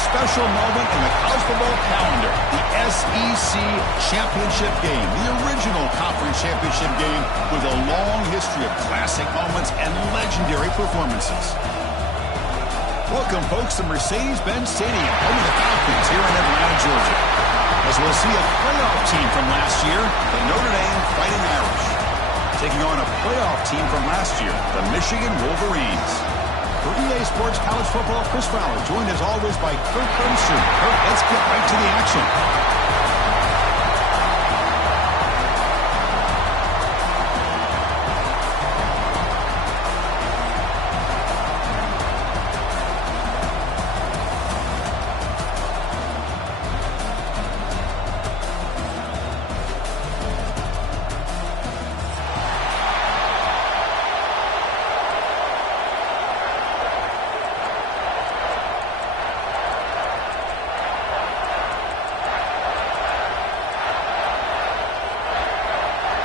special moment in the college football calendar, the SEC championship game, the original conference championship game with a long history of classic moments and legendary performances. Welcome, folks, to Mercedes-Benz Stadium, home of the Falcons here in Atlanta, Georgia. As we'll see a playoff team from last year, the Notre Dame Fighting Irish, taking on a playoff team from last year, the Michigan Wolverines. For EA Sports College Football, Chris Fowler, joined as always by Kirk Bernstein. Kirk, let's get right to the action.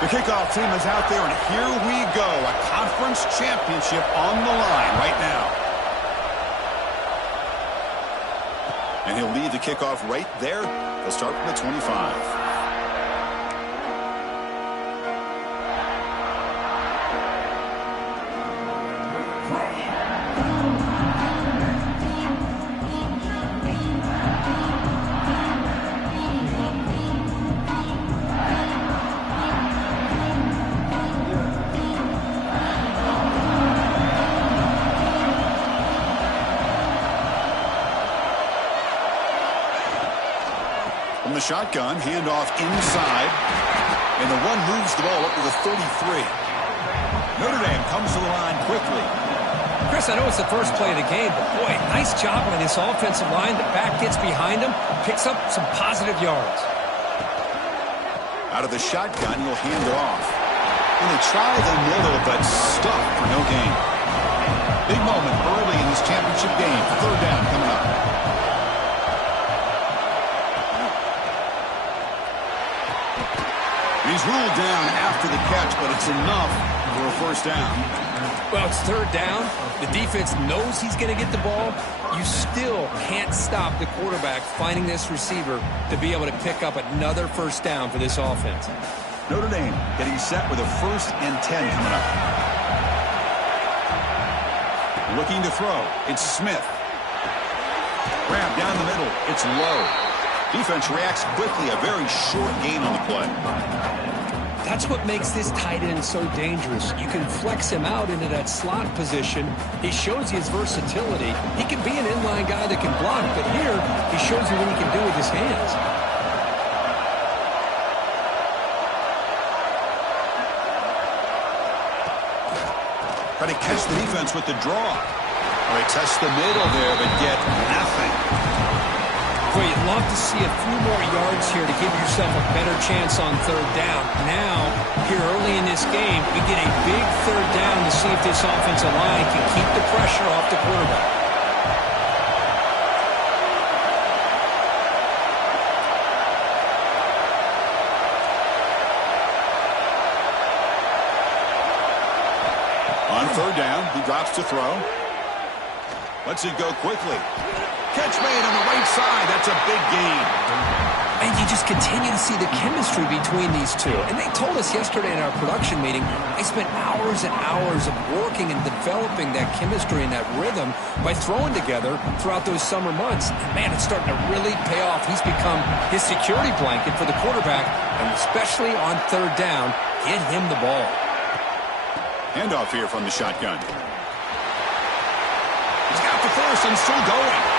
The kickoff team is out there, and here we go. A conference championship on the line right now. And he'll lead the kickoff right there. He'll start from the 25. The shotgun, handoff inside, and the one moves the ball up to the 33. Notre Dame comes to the line quickly. Chris, I know it's the first play of the game, but boy, nice job by this offensive line. The back gets behind him, picks up some positive yards. Out of the shotgun, he'll hand it off. And they try the middle, but stuck for no gain. Big moment early in this championship game. Third down coming up. He's ruled down after the catch, but it's enough for a first down. Well, it's third down. The defense knows he's going to get the ball. You still can't stop the quarterback finding this receiver to be able to pick up another first down for this offense. Notre Dame getting set with a 1st and 10 coming up. Looking to throw. It's Smith. Grab down the middle. It's low. Defense reacts quickly. A very short gain on the play. That's what makes this tight end so dangerous. You can flex him out into that slot position. He shows you his versatility. He can be an inline guy that can block, but here he shows you what he can do with his hands. Try to catch the defense with the draw. All right, test the middle there, but get nothing. Boy, you'd love to see a few more yards here to give yourself a better chance on third down. Now, here early in this game, we get a big third down to see if this offensive line can keep the pressure off the quarterback. On third down, he drops to throw. Lets it go quickly. Catch made on the right side. That's a big gain. And you just continue to see the chemistry between these two. And they told us yesterday in our production meeting, they spent hours and hours of working and developing that chemistry and that rhythm by throwing together throughout those summer months. And man, it's starting to really pay off. He's become his security blanket for the quarterback, and especially on third down, get him the ball. Handoff here from the shotgun. He's got the first and still going.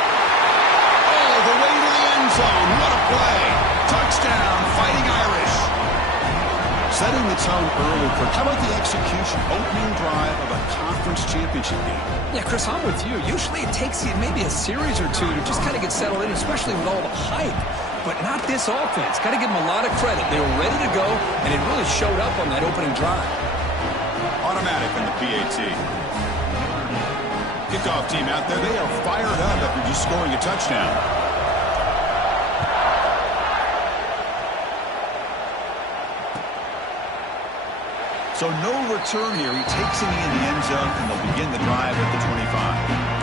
The way to the end zone. What a play. Touchdown, Fighting Irish. Setting the tone early, Kirk. How about the execution? Opening drive of a conference championship game. Yeah, Chris, I'm with you. Usually it takes you maybe a series or two to just kind of get settled in, especially with all the hype. But not this offense. Got to give them a lot of credit. They were ready to go, and it really showed up on that opening drive. Automatic on the PAT. Kickoff team out there. They are fired up after just scoring a touchdown. So no return here. He takes it in the end zone, and they'll begin the drive at the 25.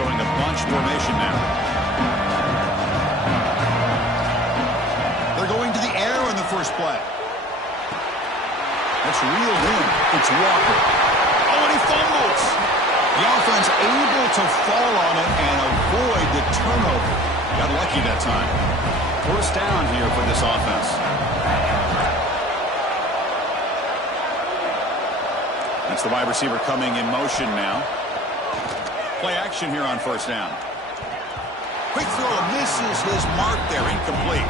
showing a bunch formation now. They're going to the air on the first play. That's reeled in. It's Walker. Oh, and he fumbles. The offense able to fall on it and avoid the turnover. Got lucky that time. First down here for this offense. That's the wide receiver coming in motion now. Play action here on first down. Quick throw misses his mark there. Incomplete.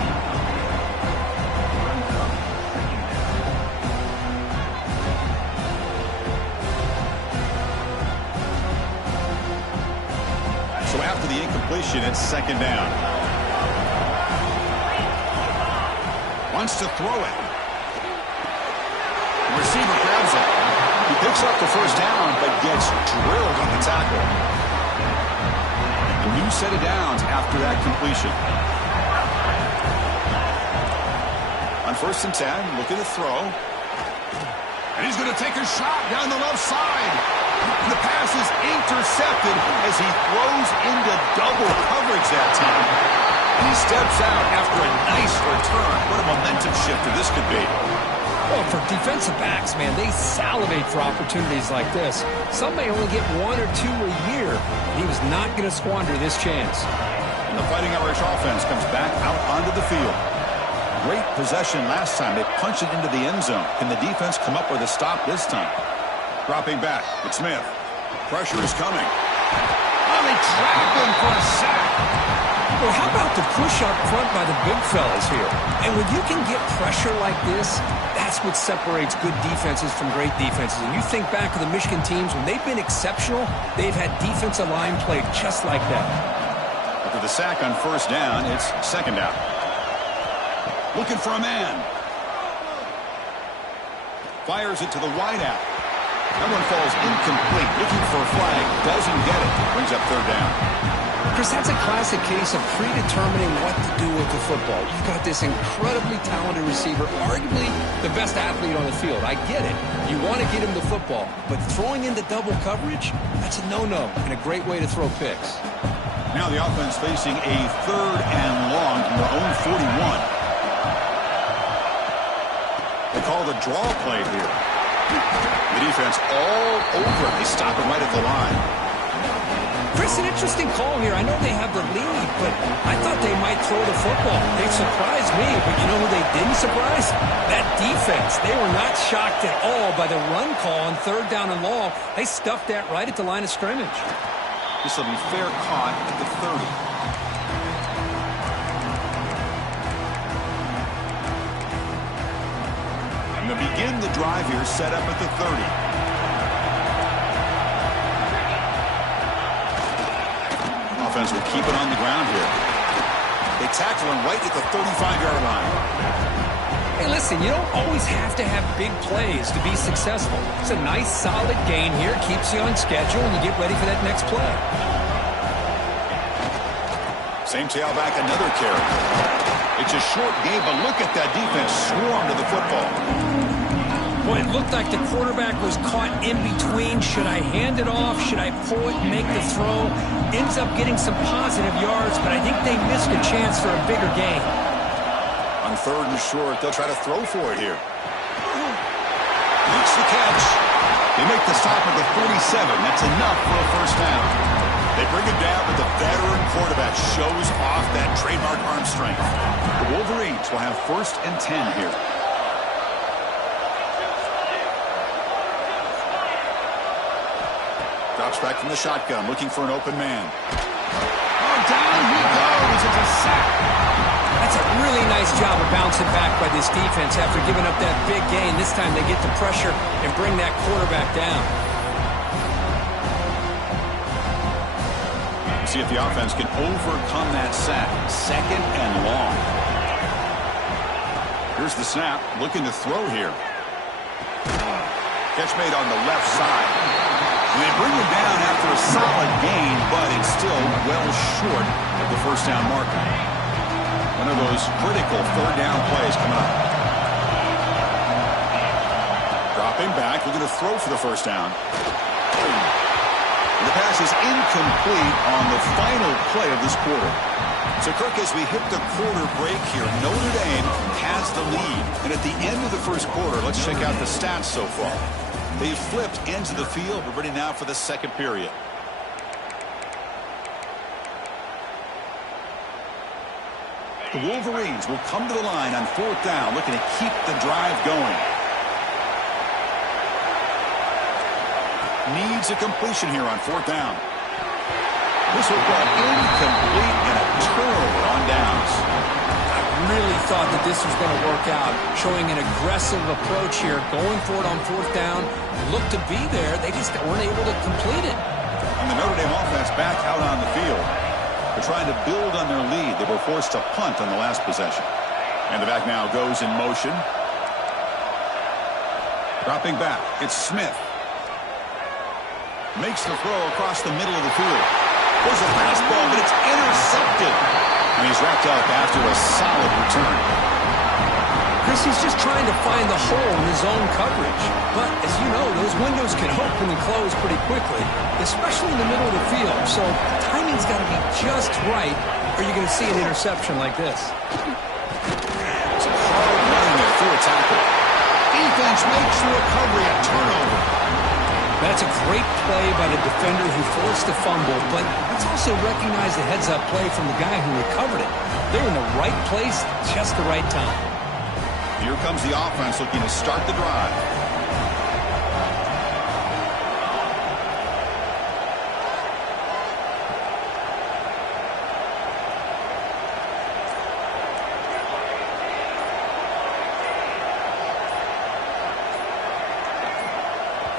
So after the incompletion, it's second down. Wants to throw it. The receiver grabs it. He picks up the first down, but gets drilled on the tackle. A new set of downs after that completion. On 1st and 10, looking to throw. And he's going to take a shot down the left side. The pass is intercepted as he throws into double coverage that time. And he steps out after a nice return. What a momentum shifter this could be. Well, for defensive backs, man, they salivate for opportunities like this. Some may only get 1 or 2 a year. He was not going to squander this chance. And the Fighting Irish offense comes back out onto the field. Great possession last time. They punch it into the end zone. Can the defense come up with a stop this time? Dropping back, it's Smith. Pressure is coming. Oh, they trap him for a sack. Well, how about the push up front by the big fellas here? And when you can get pressure like this, that's what separates good defenses from great defenses. And you think back to the Michigan teams, when they've been exceptional, they've had defensive line play just like that. After the sack on first down, it's second down. Looking for a man. Fires it to the wideout. That one falls incomplete. Looking for a flag. Doesn't get it. Brings up third down. Chris, that's a classic case of predetermining what to do with the football. You've got this incredibly talented receiver, arguably the best athlete on the field. I get it. You want to get him the football, but throwing into double coverage, that's a no-no and a great way to throw picks. Now the offense facing a third and long from their own 41. They call the draw play here. The defense all over. They stop it right at the line. Chris, an interesting call here. I know they have the lead, but I thought they might throw the football. They surprised me, but you know who they didn't surprise? That defense. They were not shocked at all by the run call on third down and long. They stuffed that right at the line of scrimmage. This will be fair caught at the 30. And to begin the drive here, set up at the 30. Offense will keep it on the ground here. They tackle him right at the 35-yard line. Hey, listen, you don't always have to have big plays to be successful. It's a nice, solid gain here. Keeps you on schedule, and you get ready for that next play. Same tailback, another carry. It's a short game, but look at that defense swarm to the football. Boy, it looked like the quarterback was caught in between. Should I hand it off? Should I pull it and make the throw? Ends up getting some positive yards, but I think they missed a chance for a bigger gain. On third and short, they'll try to throw for it here. Reach the catch. They make the stop at the 47. That's enough for a first down. They bring it down, but the veteran quarterback shows off that trademark arm strength. The Wolverines will have 1st and 10 here. Drops back from the shotgun, looking for an open man. Oh, down he goes. It's a sack. That's a really nice job of bouncing back by this defense after giving up that big gain. This time they get the pressure and bring that quarterback down. See if the offense can overcome that sack. Second and long. Here's the snap. Looking to throw here. Catch made on the left side. And they bring him down after a solid gain, but it's still well short of the first down marker. One of those critical third down plays coming up. Dropping back, looking to throw for the first down. The pass is incomplete on the final play of this quarter. So, Kirk, as we hit the quarter break here, Notre Dame has the lead. And at the end of the first quarter, let's check out the stats so far. They've flipped into the field. We're ready now for the second period. The Wolverines will come to the line on fourth down, looking to keep the drive going. Needs a completion here on fourth down. This will brought incomplete and a turnover on downs. I really thought that this was going to work out, showing an aggressive approach here, going for it on fourth down. Looked to be there. They just weren't able to complete it. And the Notre Dame offense back out on the field. They're trying to build on their lead. They were forced to punt on the last possession. And the back now goes in motion. Dropping back, it's Smith. Makes the throw across the middle of the field. There's a fastball, but it's intercepted. And he's wrapped up after a solid return. Chris, he's just trying to find the hole in his own coverage. But, as you know, those windows can open and close pretty quickly, especially in the middle of the field. So, timing's got to be just right, or you're going to see an interception like this. It's a hard running there through a tackle. Defense makes the recovery, a turnover. That's a great play by the defender who forced the fumble, but let's also recognize the heads-up play from the guy who recovered it. They're in the right place, just the right time. Here comes the offense looking to start the drive.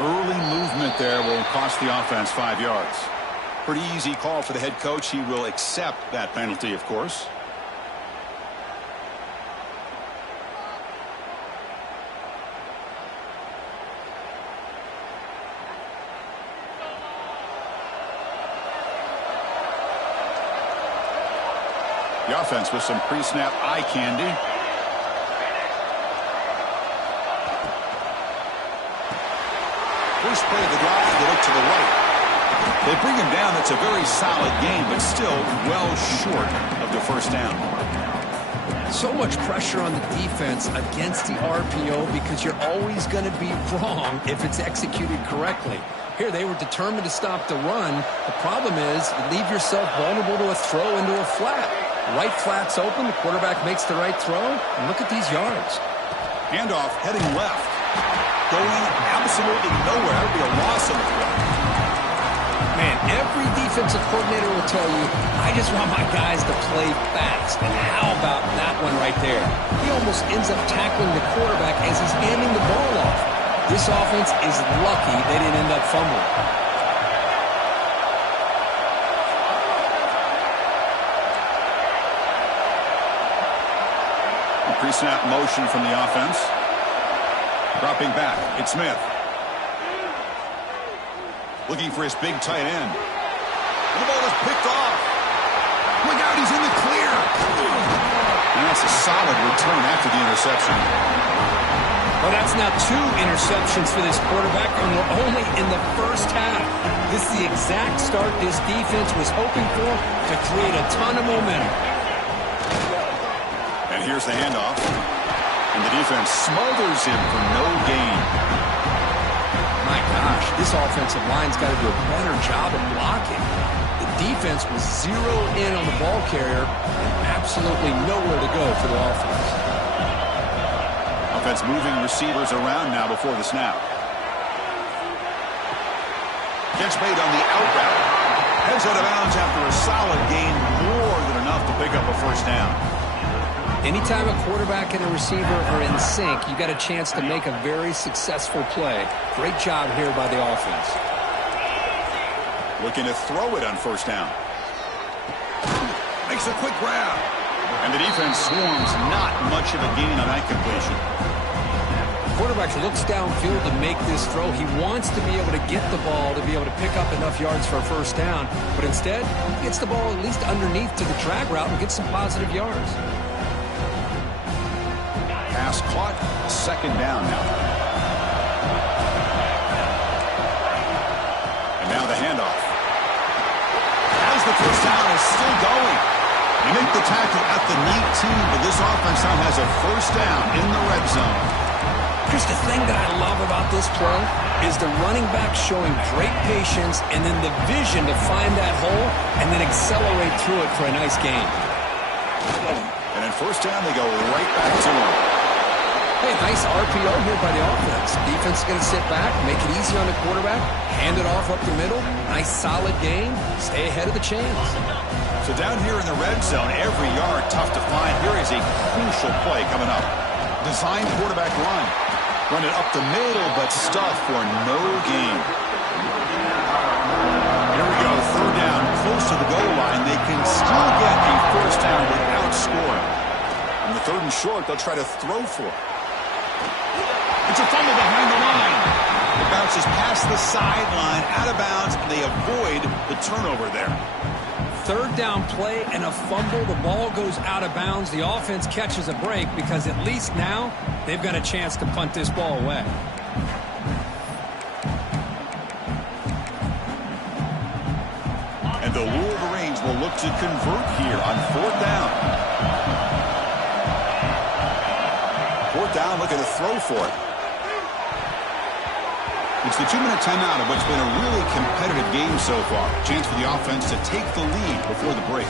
Early movement there will cost the offense 5 yards. Pretty easy call for the head coach. He will accept that penalty, of course. The offense with some pre-snap eye candy. First play of the drive, they look to the right. They bring him down. That's a very solid game, but still well short of the first down. So much pressure on the defense against the RPO because you're always going to be wrong if it's executed correctly. Here, they were determined to stop the run. The problem is you leave yourself vulnerable to a throw into a flat. Right flat's open, the quarterback makes the right throw, and look at these yards. Handoff heading left. Going absolutely nowhere. That would be a loss of the play. Man, every defensive coordinator will tell you, I just want my guys to play fast. And how about that one right there? He almost ends up tackling the quarterback as he's handing the ball off. This offense is lucky they didn't end up fumbling. Pre-snap motion from the offense. Dropping back, it's Smith. Looking for his big tight end. And the ball is picked off. Look out, he's in the clear. And that's a solid return after the interception. Well, that's now 2 interceptions for this quarterback, and we're only in the first half. This is the exact start this defense was hoping for to create a ton of momentum. And here's the handoff. And the defense smothers him for no gain. My gosh, this offensive line's got to do a better job of blocking. The defense was zeroed in on the ball carrier and absolutely nowhere to go for the offense. Offense moving receivers around now before the snap. Catch made on the out route. Heads out of bounds after a solid gain, more than enough to pick up a first down. Anytime a quarterback and a receiver are in sync, you got a chance to make a very successful play. Great job here by the offense. Looking to throw it on first down. Makes a quick grab. And the defense swarms, not much of a gain on that completion. The quarterback looks downfield to make this throw. He wants to be able to get the ball to be able to pick up enough yards for a first down. But instead, he gets the ball at least underneath to the drag route and gets some positive yards. Pass caught, second down now. And now the handoff. as the first down is still going. You make the tackle at the 19, but this offense now has a first down in the red zone. Chris, the thing that I love about this play is the running back showing great patience and then the vision to find that hole and then accelerate through it for a nice gain. And in first down, they go right back to him. Hey, nice RPO here by the offense. Defense is going to sit back, make it easy on the quarterback, hand it off up the middle. Nice solid gain. Stay ahead of the chains. So down here in the red zone, every yard tough to find. Here is a crucial play coming up. Design quarterback run. Run it up the middle, but stuff for no gain. Here we go, third down, close to the goal line. They can still get a first down without scoring. On the third and short, they'll try to throw for it. It's a fumble behind the line. It bounces past the sideline, out of bounds, and they avoid the turnover there. Third down play and a fumble. The ball goes out of bounds. The offense catches a break because at least now they've got a chance to punt this ball away. And the Wolverines will look to convert here on fourth down. Fourth down, looking to throw for it. It's the 2-minute timeout of what's been a really competitive game so far. Chance for the offense to take the lead before the break.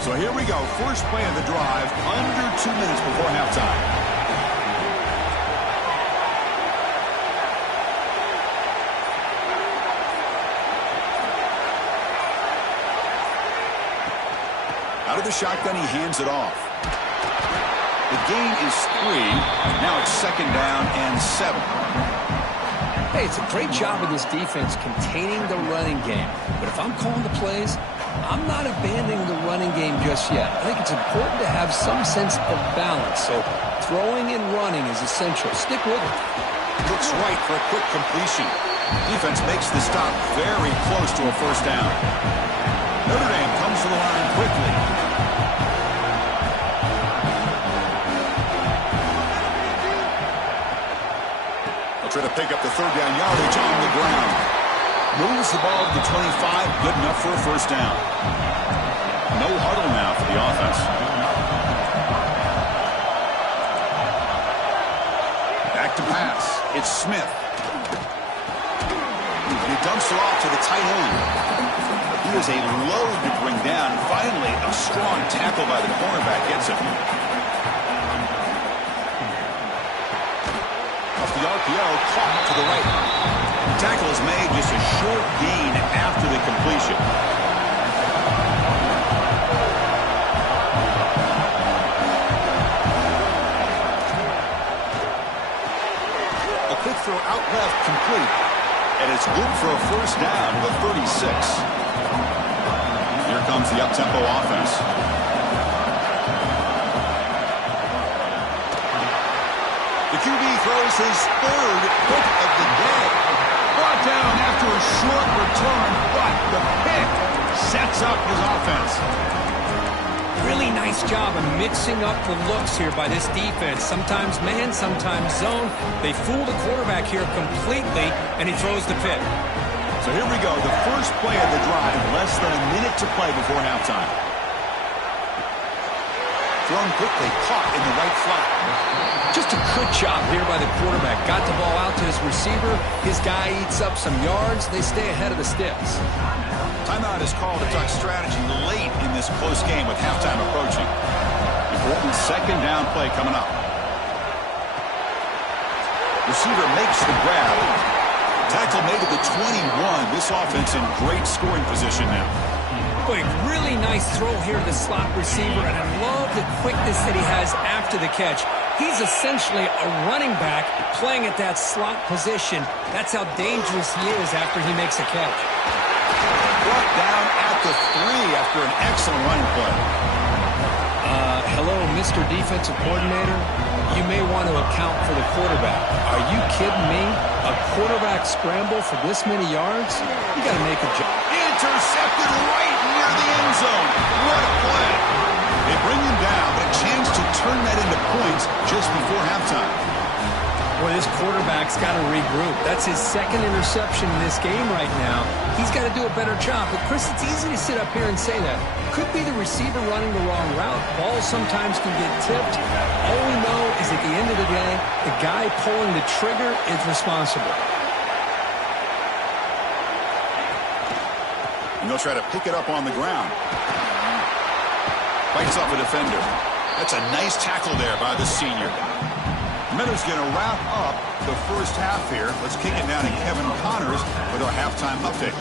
So here we go. First play of the drive, under 2 minutes before halftime. Out of the shotgun, he hands it off. The gain is 3. Now it's second down and 7. Hey, it's a great job of this defense containing the running game. But if I'm calling the plays, I'm not abandoning the running game just yet. I think it's important to have some sense of balance. So throwing and running is essential. Stick with it. Looks right for a quick completion. Defense makes the stop very close to a first down. Notre Dame comes to the line quickly. They'll try to pick up the third down yardage on the ground. Moves the ball to the 25, good enough for a first down. No huddle now for the offense. Back to pass. It's Smith. And he dumps it off to the tight end. He is a load to bring down. Finally, a strong tackle by the cornerback gets him. Off the RPO, caught to the right. The tackle is made, just a short gain after the completion. A quick throw out left, complete. And it's good for a first down to the 36. Here comes the up-tempo offense. The QB throws his third pick of the day. Brought down after a short return, but the pick sets up his offense. Really nice job of mixing up the looks here by this defense. Sometimes man, sometimes zone. They fool the quarterback here completely, and he throws the pick. So here we go, the first play of the drive, less than a minute to play before halftime. Thrown quickly, caught in the right flat. Just a good job here by the quarterback. Got the ball out to his receiver. His guy eats up some yards. They stay ahead of the sticks. Timeout is called to talk strategy late in this close game with halftime approaching. Important second down play coming up. Receiver makes the grab. Tackle made at the 21. This offense in great scoring position now. Boy, really nice throw here to the slot receiver, and I love the quickness that he has after the catch. He's essentially a running back playing at that slot position. That's how dangerous he is after he makes a catch. Brought down at the 3 after an excellent running play. Hello, Mr. Defensive Coordinator. You may want to account for the quarterback. Are you kidding me? A quarterback scramble for this many yards? You got to make a jump. Intercepted right near the end zone. What a play. They bring him down, but a chance to turn that into points just before halftime. Well, this quarterback's got to regroup. That's his second interception in this game right now. He's got to do a better job. But, Chris, it's easy to sit up here and say that. Could be the receiver running the wrong route. Balls sometimes can get tipped. All we know is at the end of the day, the guy pulling the trigger is responsible. And they'll try to pick it up on the ground. Fights off a defender. That's a nice tackle there by the senior. Miller's going to wrap up the first half here. Let's kick it down to Kevin Connors with our halftime update.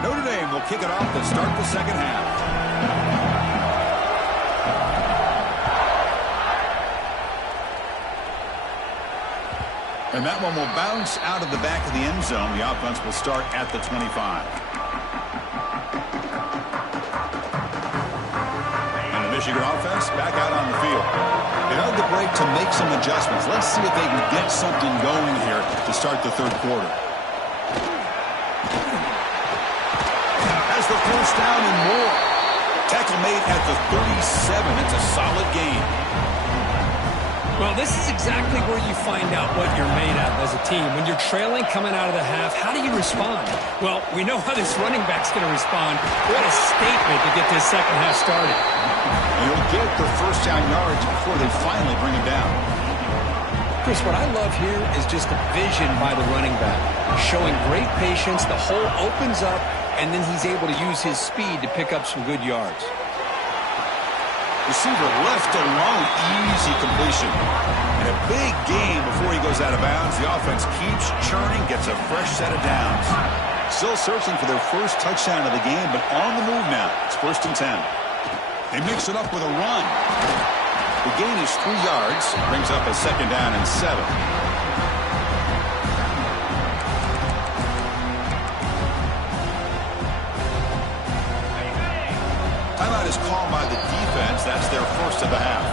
Notre Dame will kick it off to start the second half. And that one will bounce out of the back of the end zone. The offense will start at the 25. Michigan offense back out on the field. They had the break to make some adjustments. Let's see if they can get something going here to start the third quarter. Has the first down and more. Tackle made at the 37. It's a solid game. Well, this is exactly where you find out what you're made of as a team. When you're trailing coming out of the half, how do you respond? Well, we know how this running back's going to respond. What a statement to get this second half started. And he'll get the first down yards before they finally bring him down. Chris, what I love here is just the vision by the running back. Showing great patience, the hole opens up, and then he's able to use his speed to pick up some good yards. Receiver left alone, easy completion. And a big gain before he goes out of bounds. The offense keeps churning, gets a fresh set of downs. Still searching for their first touchdown of the game, but on the move now. It's 1st and 10. They mix it up with a run. The gain is 3 yards. Brings up a 2nd down and 7. Timeout is called by the defense. That's their first of the half.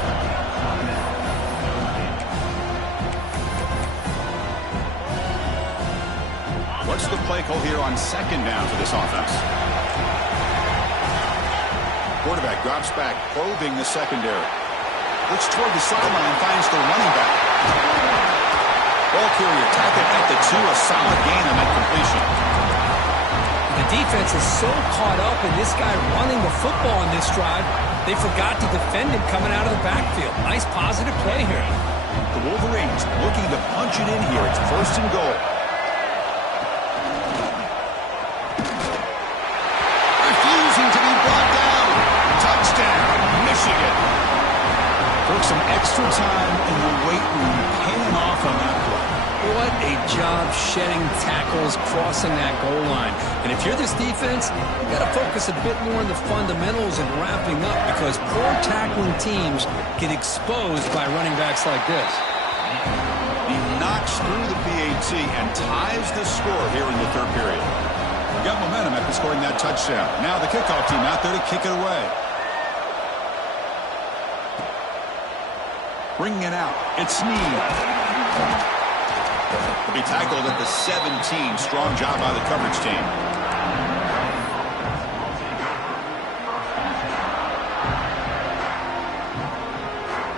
What's the play call here on 2nd down for this offense? Quarterback drops back, probing the secondary. Looks toward the sideline, finds the running back. Ball carrier tackled at the 2, a solid gain on that completion. The defense is so caught up in this guy running the football in this drive, they forgot to defend him coming out of the backfield. Nice positive play here. The Wolverines looking to punch it in here. It's 1st and goal. Refusing to be brought down. Touchdown, Michigan. Took some extra time in the weight room, paying off on that play. What a job shedding tackles, crossing that goal line. And if you're this defense, you've got to focus a bit more on the fundamentals and wrapping up, because poor tackling teams get exposed by running backs like this. He knocks through the PAT and ties the score here in the third period. We got momentum after scoring that touchdown. Now the kickoff team out there to kick it away. Bringing it out. It's Snead. To be tackled at the 17. Strong job by the coverage team.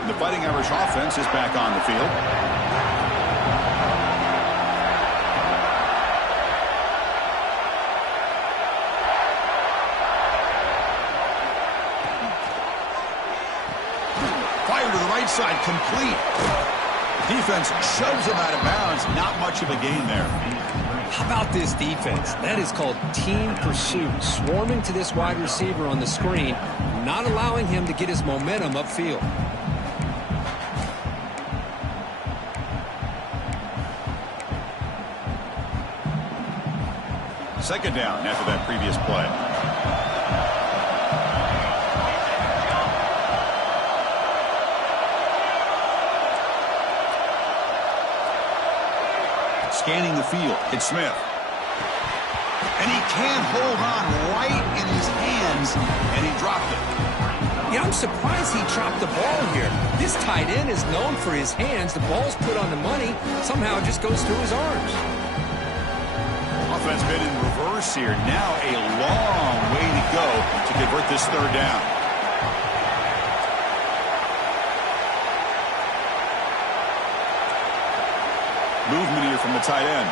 The Fighting Irish offense is back on the field. Fire to the right side, complete. Defense shoves him out of bounds. Not much of a gain there. How about this defense? That is called team pursuit. Swarming to this wide receiver on the screen, not allowing him to get his momentum upfield. Second down after that previous play. Scanning the field, it's Smith. And he can't hold on right in his hands, and he dropped it. Yeah, I'm surprised he dropped the ball here. This tight end is known for his hands. The ball's put on the money. Somehow it just goes through his arms. offense been in reverse here. Now a long way to go to convert this third down. Movement here from the tight end.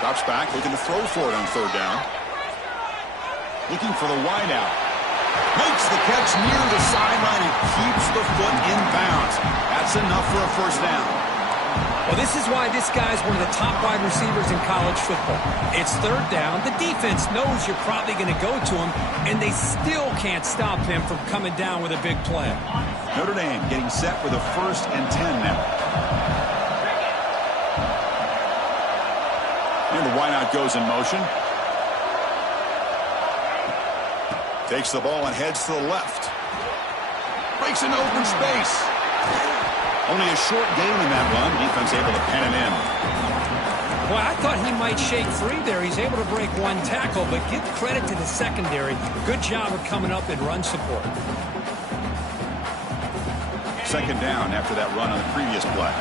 Drops back, looking to throw for it on third down. Looking for the wideout. Makes the catch near the sideline and keeps the foot in bounds. That's enough for a first down. Well, this is why this guy's one of the top wide receivers in college football. It's third down. The defense knows you're probably going to go to him, and they still can't stop him from coming down with a big play. Notre Dame getting set with a 1st and 10 now. And the wideout goes in motion. Takes the ball and heads to the left. Breaks into open space. Only a short gain in that run. Defense able to pen it in. Well, I thought he might shake free there. He's able to break one tackle, but give credit to the secondary. Good job of coming up in run support. Second down after that run on the previous play.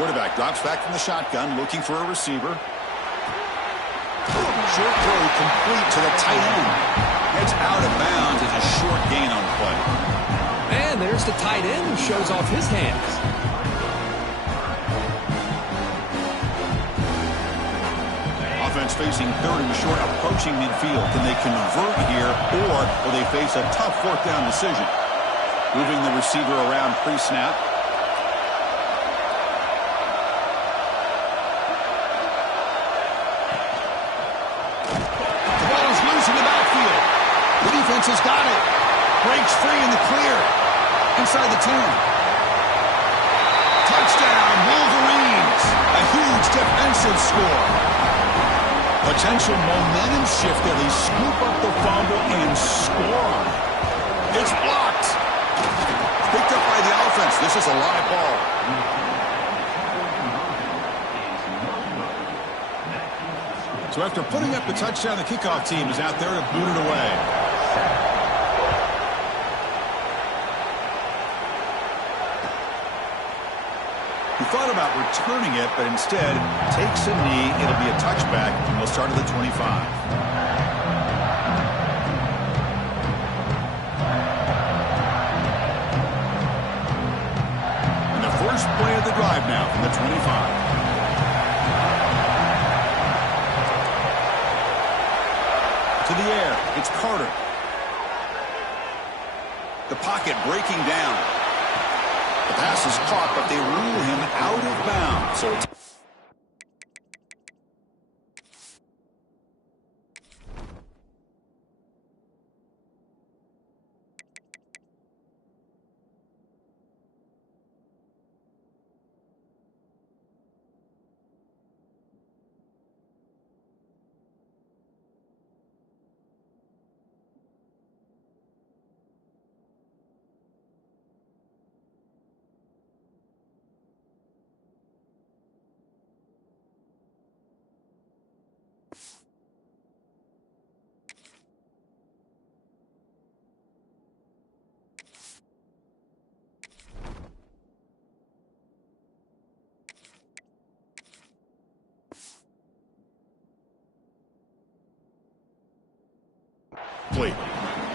Quarterback drops back from the shotgun, looking for a receiver. Short throw complete to the tight end. Gets out of bounds as a short gain on the play. And there's the tight end who shows off his hands. Offense facing third and short, approaching midfield. Can they convert here, or will they face a tough fourth down decision? Moving the receiver around pre-snap. Has got it. Breaks free in the clear. Inside the 10. Touchdown, Wolverines. A huge defensive score. Potential momentum shift there. They scoop up the fumble and score on it. It's blocked. Picked up by the offense. This is a live ball. So after putting up the touchdown, the kickoff team is out there to boot it away. He thought about returning it, but instead takes a knee. It'll be a touchback, and we'll start at the 25. And the first play of the drive now from the 25. To the air, it's Carter. The pocket breaking down. The pass is caught, but they rule him out of bounds. So it's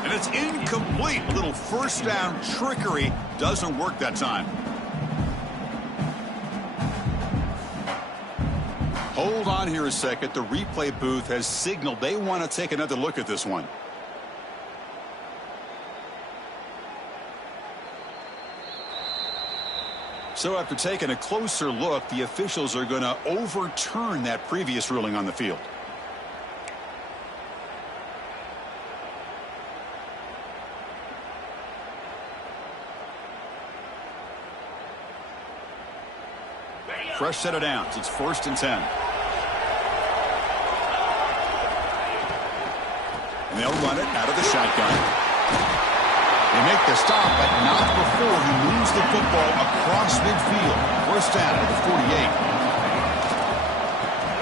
and it's incomplete. Little first down trickery doesn't work that time. Hold on here a second. The replay booth has signaled they want to take another look at this one. So after taking a closer look, the officials are going to overturn that previous ruling on the field. Fresh set of downs. It's 1st and 10. And they'll run it out of the shotgun. They make the stop, but not before he moves the football across midfield. First down at the 48.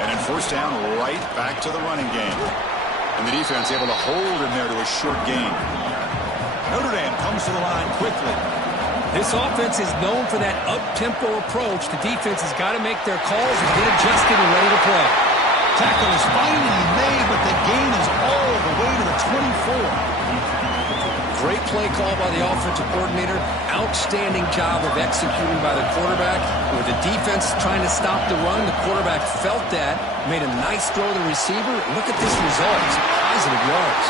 And And first down, right back to the running game. And the defense able to hold him there to a short gain. Notre Dame comes to the line quickly. This offense is known for that up-tempo approach. The defense has got to make their calls and get adjusted and ready to play. Tackle is finally made, but the gain is all the way to the 24. Great play call by the offensive coordinator. Outstanding job of executing by the quarterback. With the defense trying to stop the run, the quarterback felt that, made a nice throw to the receiver. Look at this result. It's positive yards.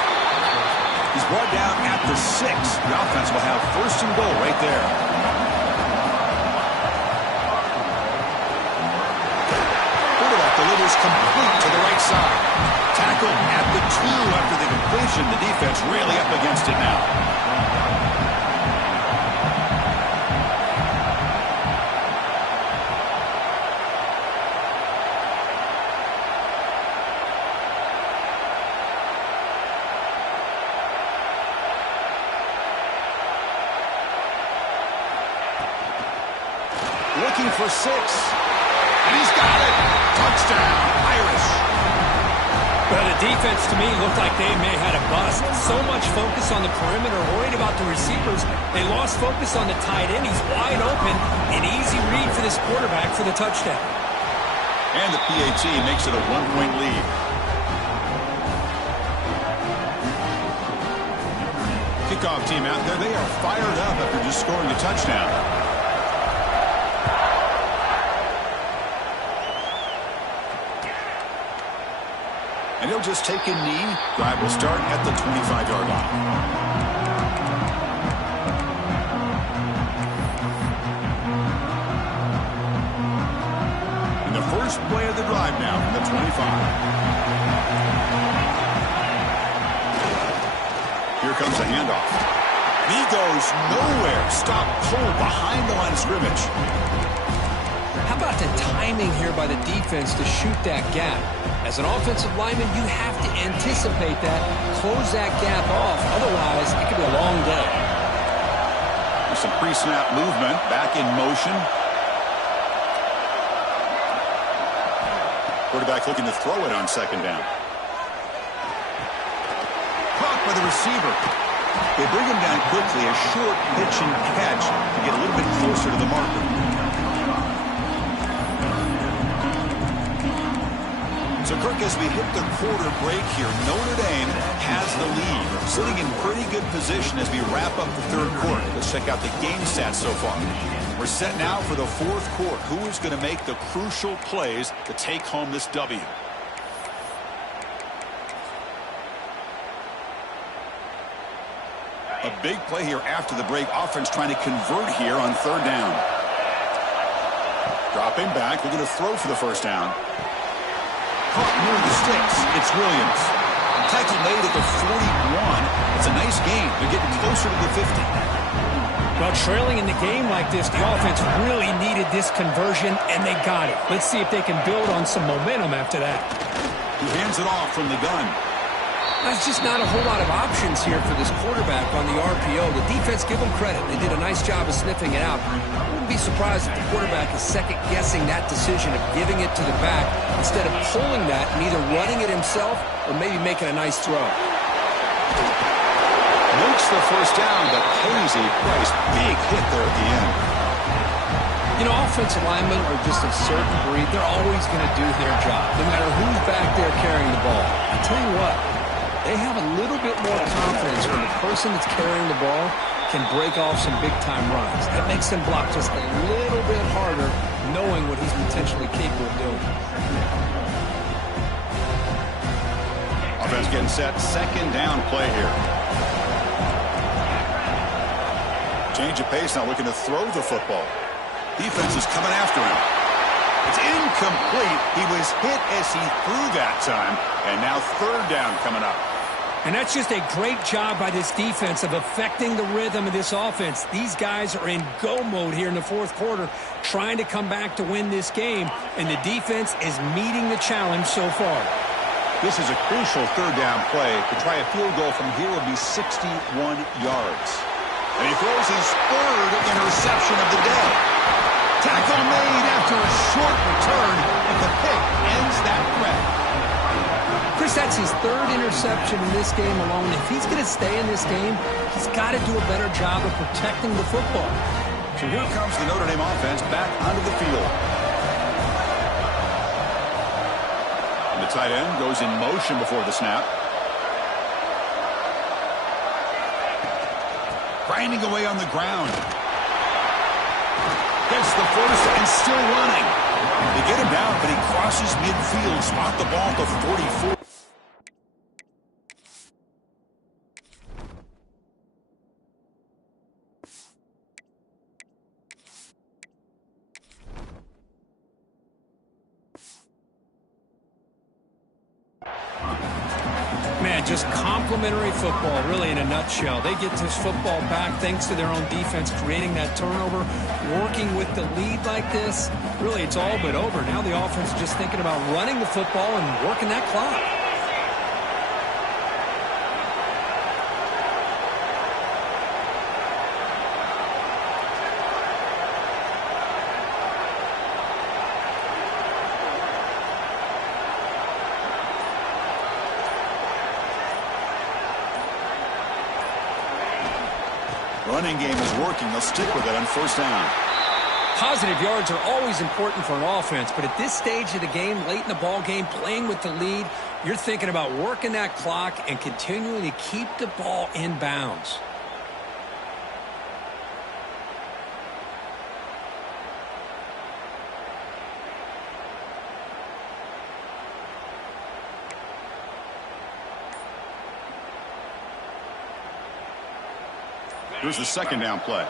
He's brought down at the 6. The offense will have first and goal right there. Quarterback delivers complete to the right side. Tackle at the 2 after the completion. The defense really up against it now. Looking for 6. And he's got it. Touchdown, Irish. Well, the defense, to me, looked like they may have had a bust. So much focus on the perimeter, worried about the receivers. They lost focus on the tight end. He's wide open. An easy read for this quarterback for the touchdown. And the PAT makes it a 1-point lead. Kickoff team out there. They are fired up after just scoring a touchdown. And he'll just take a knee. Drive will start at the 25-yard line. And the first play of the drive now from the 25. Here comes a handoff. He goes nowhere. Stop cold behind the line of scrimmage. How about the timing here by the defense to shoot that gap? As an offensive lineman, you have to anticipate that, close that gap off. Otherwise, it could be a long day. There's some pre-snap movement, back in motion. Quarterback looking to throw it on second down. Caught by the receiver. They bring him down quickly, a short pitch and catch to get a little bit closer to the marker. So, Kirk, as we hit the quarter break here, Notre Dame has the lead, sitting in pretty good position as we wrap up the third quarter. Let's check out the game stats so far. We're set now for the fourth quarter. Who is going to make the crucial plays to take home this W? A big play here after the break. Offense trying to convert here on third down. Dropping back. We're going to throw for the first down. Caught near the sticks. It's Williams. Tackle made at the 41. It's a nice gain. They're getting closer to the 50. Well, trailing in the game like this, the offense really needed this conversion, and they got it. Let's see if they can build on some momentum after that. He hands it off from the gun. There's just not a whole lot of options here for this quarterback on the RPO. The defense, give them credit. They did a nice job of sniffing it out. I wouldn't be surprised if the quarterback is second-guessing that decision of giving it to the back instead of pulling that and either running it himself or maybe making a nice throw. Makes the first down, but pays a price. Big hit there at the end. You know, offensive linemen are just a certain breed. They're always going to do their job, no matter who's back there carrying the ball. I tell you what, they have a little bit more confidence when the person that's carrying the ball can break off some big-time runs. That makes them block just a little bit harder, knowing what he's potentially capable of doing. Offense getting set. Second down play here. Change of pace now, looking to throw the football. Defense is coming after him. It's incomplete. He was hit as he threw that time, and now third down coming up. And that's just a great job by this defense of affecting the rhythm of this offense. These guys are in go mode here in the fourth quarter, trying to come back to win this game, and the defense is meeting the challenge so far. This is a crucial third down play. To try a field goal from here would be 61 yards. And he throws his third interception of the day. Tackle made after a short return, and the pick ends that Chris, that's his third interception in this game alone. If he's going to stay in this game, he's got to do a better job of protecting the football. So here comes the Notre Dame offense back onto the field. And the tight end goes in motion before the snap. Grinding away on the ground. Gets the first and still running. They get him down, but he crosses midfield. Spot the ball to 44. Man, just complimentary football, really, in a nutshell. They get this football back thanks to their own defense, creating that turnover, working with the lead like this. Really, it's all but over. Now the offense is just thinking about running the football and working that clock. Running game is working. They'll stick with it on first down. Positive yards are always important for an offense, but at this stage of the game, late in the ball game, playing with the lead, you're thinking about working that clock and continuing to keep the ball in bounds. Here's the second down play.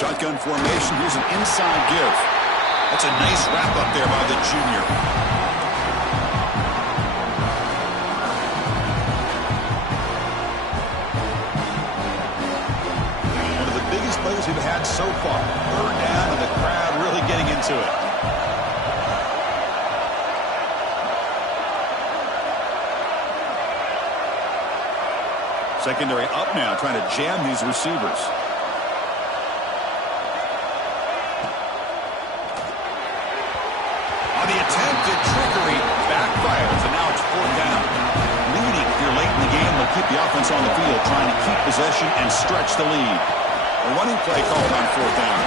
Shotgun formation. Here's an inside give. That's a nice wrap up there by the junior. One of the biggest plays we've had so far. Third down and the crowd really getting into it. Secondary up now, trying to jam these receivers. On the attempted trickery, backfires, and now it's fourth down. Leading here late in the game, they'll keep the offense on the field, trying to keep possession and stretch the lead. A running play called on fourth down.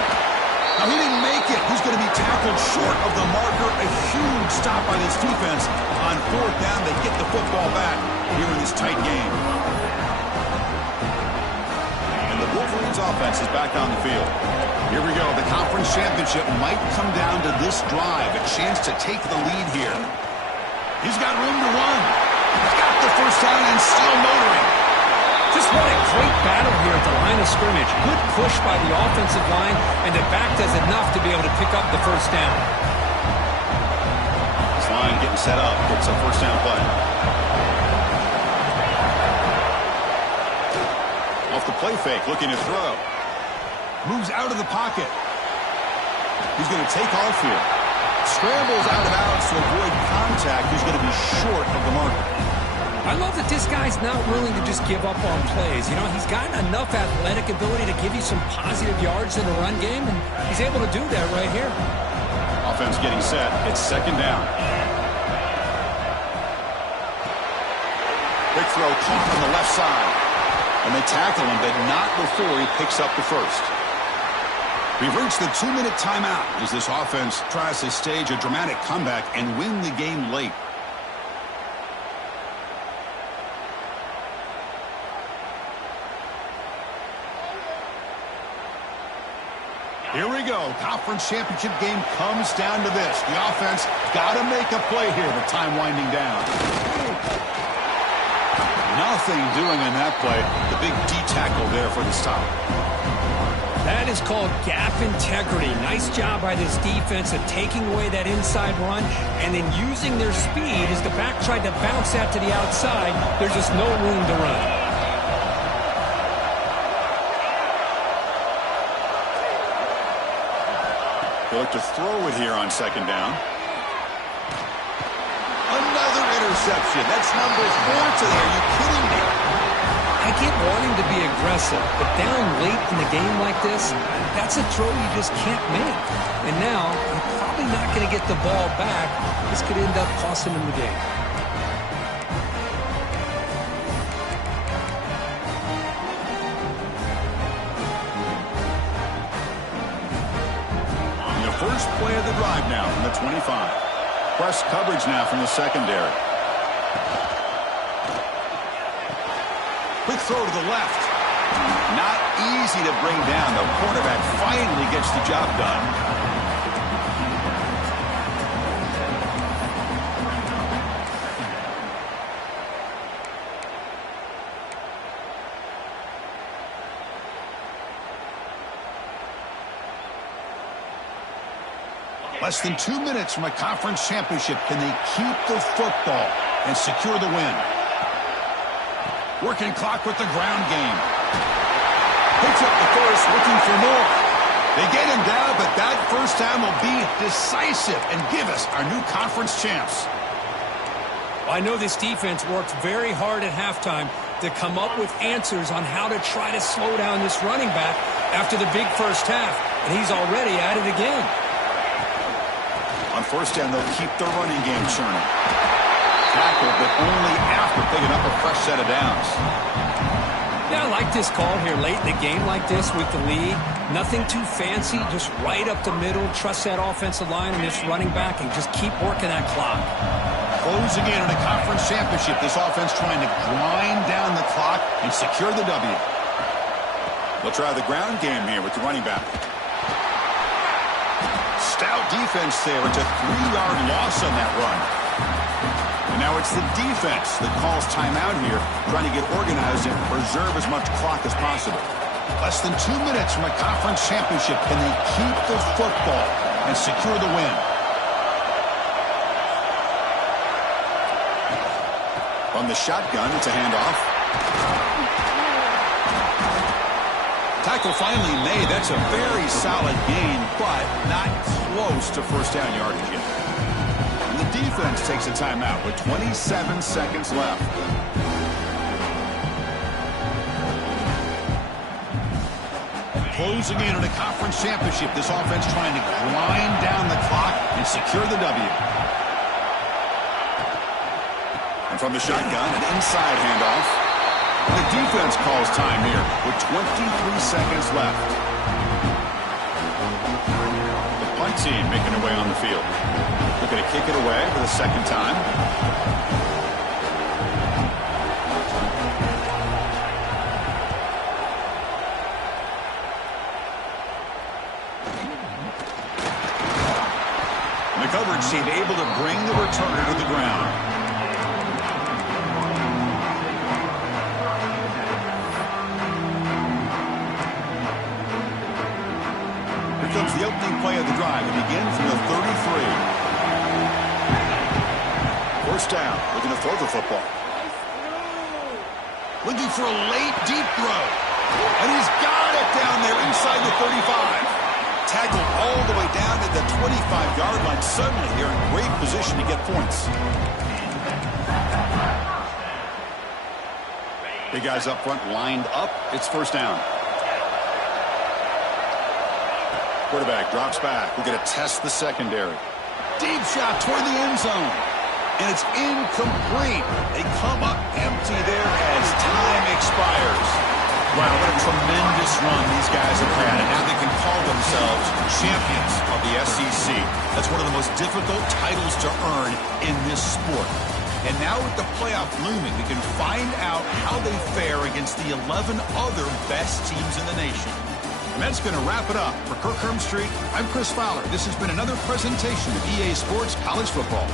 Now, he didn't make it. He's going to be tackled short of the marker. A huge stop by this defense. On fourth down, they get the football back here in this tight game. Wolverines offense is back on the field. Here we go. The conference championship might come down to this drive. A chance to take the lead here. He's got room to run. He's got the first down and still motoring. Just what a great battle here at the line of scrimmage. Good push by the offensive line, and the back does enough to be able to pick up the first down. This line getting set up. Gets a first down play. Off the play fake, looking to throw. Moves out of the pocket. He's going to take off here. Scrambles out of bounds to avoid contact. He's going to be short of the marker. I love that this guy's not willing to just give up on plays. You know, he's got enough athletic ability to give you some positive yards in the run game, and he's able to do that right here. Offense getting set. It's second down. Quick throw caught on the left side. And they tackle him, but not before he picks up the first. We've reached the 2-minute timeout as this offense tries to stage a dramatic comeback and win the game late. Here we go. Conference championship game comes down to this. The offense got to make a play here with time winding down. Nothing doing in that play. The big D tackle there for the stop. That is called gap integrity. Nice job by this defense of taking away that inside run and then using their speed as the back tried to bounce that to the outside. There's just no room to run. They look to throw it here on second down. Another interception. That's number 4 today. Are you kidding me? I get wanting to be aggressive, but down late in the game like this, that's a throw you just can't make. And now, you probably not going to get the ball back. This could end up costing him the game. First play of the drive now from the 25. Press coverage now from the secondary. Quick throw to the left. Not easy to bring down. The quarterback finally gets the job done. Less than 2 minutes from a conference championship. Can they keep the football and secure the win? Working clock with the ground game. Picks up the first, looking for more. They get him down, but that first time will be decisive and give us our new conference champs. I know this defense worked very hard at halftime to come up with answers on how to try to slow down this running back after the big first half, and he's already at it again. On first down, they'll keep their running game churning. Tackle, but only after picking up a fresh set of downs. Yeah, I like this call here late in the game like this with the lead. Nothing too fancy, just right up the middle. Trust that offensive line and this running back and just keep working that clock. Closing in on a conference championship. This offense trying to grind down the clock and secure the W. They'll try the ground game here with the running back. Stout defense there. It's a 3-yard loss on that run. And now it's the defense that calls timeout here, trying to get organized and preserve as much clock as possible. Less than 2 minutes from a conference championship. Can they keep the football and secure the win? On the shotgun, it's a handoff. Tackle finally made. That's a very solid gain, but not close to first down yardage yet. And the defense takes a timeout with 27 seconds left. Closing in on a conference championship. This offense trying to grind down the clock and secure the W. And from the shotgun, an inside handoff. The defense calls time here with 23 seconds left. The punt team making their way on the field. Looking to kick it away for the second time. And the coverage team able to bring the returner to the ground. Comes the opening play of the drive. It begins from the 33. First down, looking to throw the football. Looking for a late deep throw. And he's got it down there inside the 35. Tackled all the way down to the 25-yard line. Suddenly they're in great position to get points. Big guys up front lined up. It's first down. Quarterback drops back. We're going to test the secondary. Deep shot toward the end zone. And it's incomplete. They come up empty there as time expires. Wow, what a tremendous run these guys have had. And now they can call themselves champions of the SEC. That's one of the most difficult titles to earn in this sport. And now with the playoff looming, we can find out how they fare against the 11 other best teams in the nation. And that's going to wrap it up. For Kirk Hermstreet, I'm Chris Fowler. This has been another presentation of EA Sports College Football.